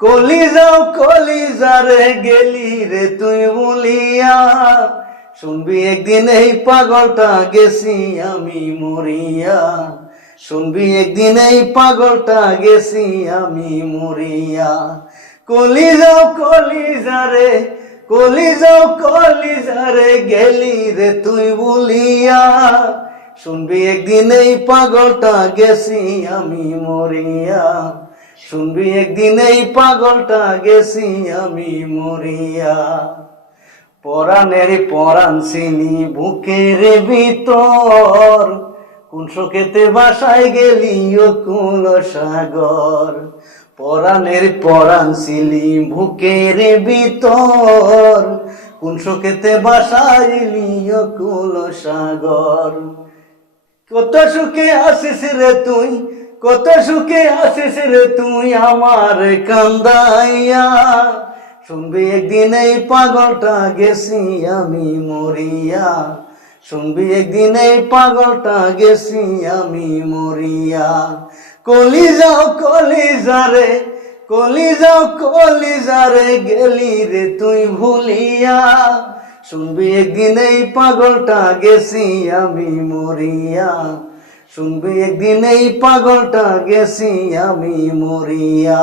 কলিজারে গেলি রে তুই বলিয়া, শুনবি একদিন এই পাগলটা গেছি আমি মরিয়া, শুনবি একদিন এই পাগলটা গেছি আমি মরিয়া। কলিজারে গেলি রে তুই বলিয়া, শুনবি একদিন এই পাগলটা গেছি আমি মরিয়া, শুনবি একদিন এই পাগলটা গেছি আমি মরিয়া। পরাণের পরাণ চিনি বুকের ভিতর, কোন শোকেতে বাসায় গেলি ও কুল সাগর। পরাণের পরাণ ছিলি বুকের ভিতর, কোন শোকেতে বাসায় এলি ও কুল সাগর। কত সুখে আসিস রে তুই, কত সুখে আসিস রে তুই আমার কান্দাইয়া, শুনবি একদিন এই পাগলটা গেছি আমি মরিয়া, শুনবি একদিন এই পাগলটা গেছি আমি মরিয়া। কলিজারে গেলি রে তুই ভুলিয়া, শুনবি একদিন এই পাগলটা গেছি আমি মরিয়া, শুনবি একদিন এই পাগলটা গেছি আমি মরিয়া।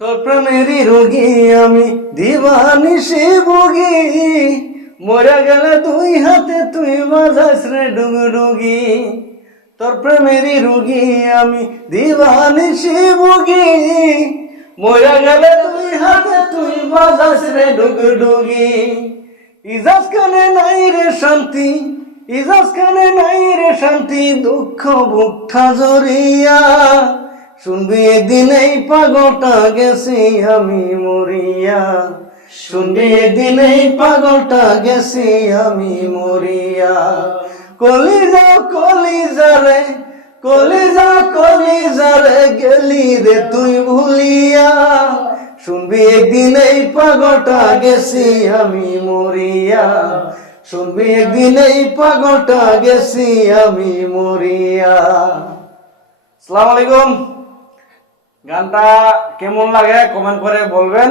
তোর প্রেমেরই রোগী আমি দিবানিশি ভোগী, মরে গেলে তুই হাতে তুই বাজাস রে ডুগডুগি। তোর প্রেমেরই রোগী আমি দিবানিশি ভোগী, মরে গেলে তুই হাতে তুই বাজাস রে ডুগডুগি। ইজাজ কানে নাই রে শান্তি, ইজাজ কানে নাই রে শান্তি, দুঃখ বুকটা জড়িয়া, শুনবি একদিন এই পাগলটা গেছি আমি মরিয়া, শুনবি একদিন এই পাগলটা গেছি আমি মরিয়া। কলিজারে গেলি রে তুই ভুলিয়া, শুনবি একদিন এই পাগলটা গেছি আমি মরিয়া, শুনবি একদিন এই পাগলটা গেছি আমি মরিয়া। আসসালামু আলাইকুম। গানটা কেমন লাগে কমেন্ট করে বলবেন।